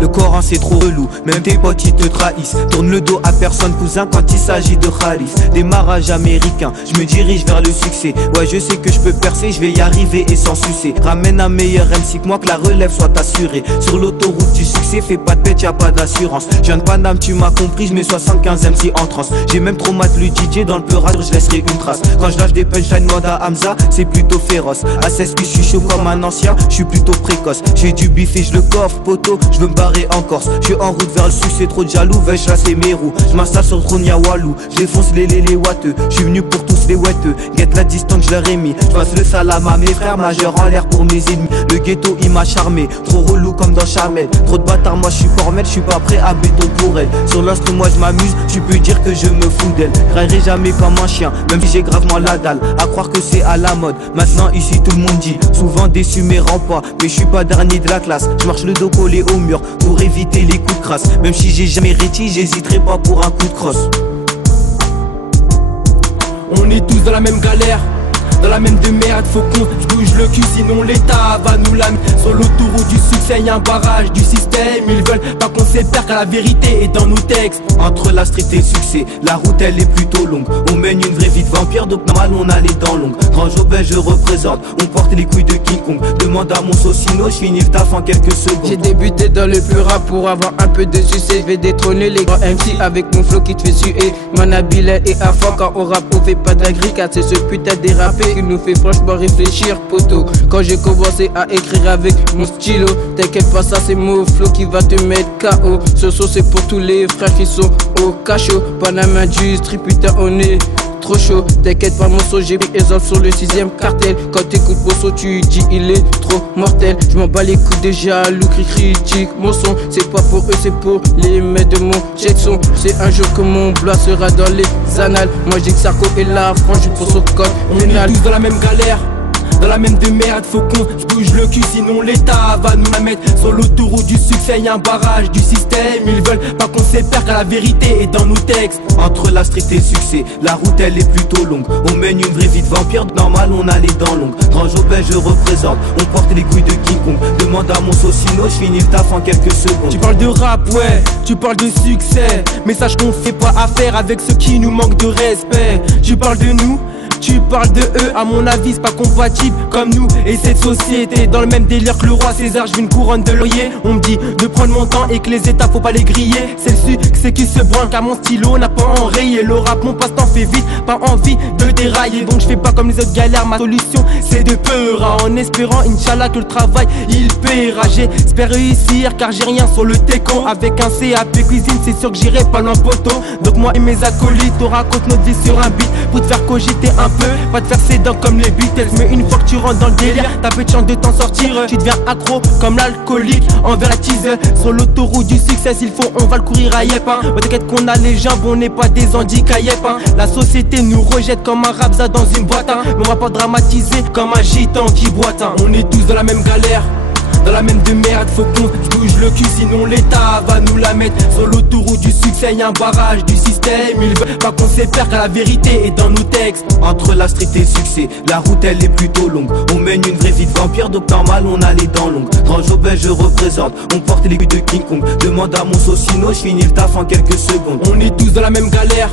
Le Coran c'est trop relou, même tes potes ils te trahissent. Tourne le dos à personne cousin quand il s'agit de Khalis. Démarrage américain, je me dirige vers le succès. Ouais je sais que je peux percer, je vais y arriver et sans sucer. Ramène un meilleur MC que moi, que la relève soit assurée. Sur l'autoroute du succès, fais pas de pète, y'a pas d'assurance. Je viens de Paname, tu m'as compris, je mets 75 MC en transe. J'ai même trop mat le DJ dans le peurage, je laisserai une trace. Quand je lâche des punchlines mode à Hamza, c'est plutôt féroce. À 16 puis je suis chaud comme un ancien, je suis plutôt précoce. J'ai du bif et je le coffre, poteau, je veux me barrer en Corse. Je suis en route vers le succès, trop de jaloux, vais chasser mes roues. Je m'installe sur le trône, y'a Walou, je défonce les watteux. Je suis venu pour tous les wetteux, guette la distance, je leur ai mis. Je passe le salam à mes frères, majeur en l'air pour mes ennemis. Le ghetto il m'a charmé, trop relou comme dans Chamel. Trop de bâtards, moi je suis formel, je suis pas prêt à béton pour elle. Sur l'instru moi je m'amuse, tu peux dire que je me fous d'elle. Graillerai jamais comme un chien, même si j'ai gravement la dalle. À croire que c'est à la mode, maintenant ici tout le monde dit. Souvent déçu mais rends pas, mais je suis pas dernier de la classe. Je marche le dos collé au mur, pour éviter les coups de crasse. Même si j'ai jamais réti, j'hésiterai pas pour un coup de crosse. On est tous dans la même galère, dans la même de merde, faut qu'on bouge le cul, sinon l'état va nous la mettre. Sur l'autoroute du succès, y'a un barrage du système. Ils veulent pas qu'on sépare car la vérité est dans nos textes. Entre la street et le succès, la route elle est plutôt longue. On mène une vraie vie de vampire, donc normal on a les dents longues. Grand Jobin je représente, on porte les couilles de King Kong. Demande à mon saucino, je finis le taf en quelques secondes. J'ai débuté dans le pur rap pour avoir un peu de succès. Je vais détrôner les grands MC avec mon flow qui te fait suer. Manabilé et Afan, quand on rappe on fait pas d'agri, car c'est ce putain de dérapé qui nous fait franchement réfléchir, poto. Quand j'ai commencé à écrire avec mon stylo, t'inquiète pas, ça c'est mon flow qui va te mettre KO. Ce son c'est pour tous les frères qui sont au cachot. Paname Industrie, putain on est trop chaud. T'inquiète pas mon son, j'ai pris exemple sur le 6ème cartel. Quand t'écoutes mon son tu dis il est trop mortel. Je m'en bats les coups de jaloux qui critiquent mon son. C'est pas pour eux, c'est pour les maîtres de mon check son. C'est un jour que mon bloc sera dans les annales. Moi j'ai que Sarko et la France, je pour son code pénal. On est tous dans la même galère, dans la même de merde, faut qu'on bouge le cul, sinon l'état va nous la mettre. Sur l'autoroute du succès, y'a un barrage du système. Ils veulent pas qu'on sépare car la vérité est dans nos textes. Entre la street et le succès, la route elle est plutôt longue. On mène une vraie vie de vampire, normal on a les dents longues. Grand Jobin je représente, on porte les couilles de King Kong. Demande à mon saucino, je finis le taf en quelques secondes. Tu parles de rap, ouais, tu parles de succès, mais sache qu'on fait pas affaire avec ceux qui nous manquent de respect. Tu parles de nous, tu parles de eux, à mon avis c'est pas compatible comme nous et cette société. Dans le même délire que le roi César, je veux une couronne de laurier. On me dit de prendre mon temps et que les états faut pas les griller. C'est le succès qui se branle car mon stylo n'a pas enrayé. Le rap mon passe-temps fait vite, pas envie de dérailler. Donc je fais pas comme les autres galères, ma solution c'est de peur. En espérant Inch'Allah que le travail il paiera. J'espère réussir car j'ai rien sur le técon. Avec un CAP cuisine c'est sûr que j'irai pas loin poteau. Donc moi et mes acolytes on raconte notre vie sur un beat pour te faire cogiter un peu, pas te faire ses dents comme les Beatles. Mais une fois que tu rentres dans le délire, t'as peu de chance de t'en sortir. Tu deviens accro comme l'alcoolique envers la tease. Sur l'autoroute du succès s'il faut on va le courir à Yep hein. T'inquiète qu'on a les jambes, on n'est pas des handicapés Yep hein. La société nous rejette comme un rapza dans une boîte hein. Mais on va pas dramatiser comme un gitan qui boite hein. On est tous dans la même galère, dans la même de merde, faut qu'on bouge le cul, sinon l'état va nous la mettre. Sur l'autoroute du succès, y'a un barrage du système. Ils veulent pas qu'on sépare car la vérité est dans nos textes. Entre la street et le succès, la route elle est plutôt longue. On mène une vraie vie de vampire, donc normal on a les dents longues. Grand Jobin je représente, on porte les couilles de King Kong. Demande à mon saucino, je finis le taf en quelques secondes. On est tous dans la même galère,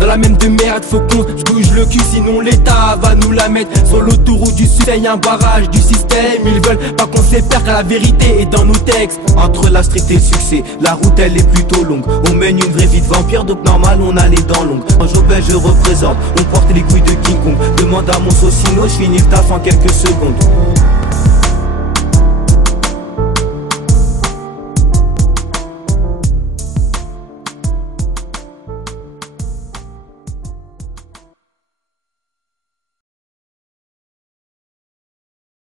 dans la même de merde, faut qu'on bouge le cul, sinon l'état va nous la mettre. Sur l'autoroute du succès, y'a un barrage du système. Ils veulent pas qu'on sépare car la vérité est dans nos textes. Entre la street et le succès, la route elle est plutôt longue. On mène une vraie vie de vampire, donc normal on a les dents longues. Grand Jobin je représente, on porte les couilles de King Kong. Demande à mon saucino, je finis le taf en quelques secondes.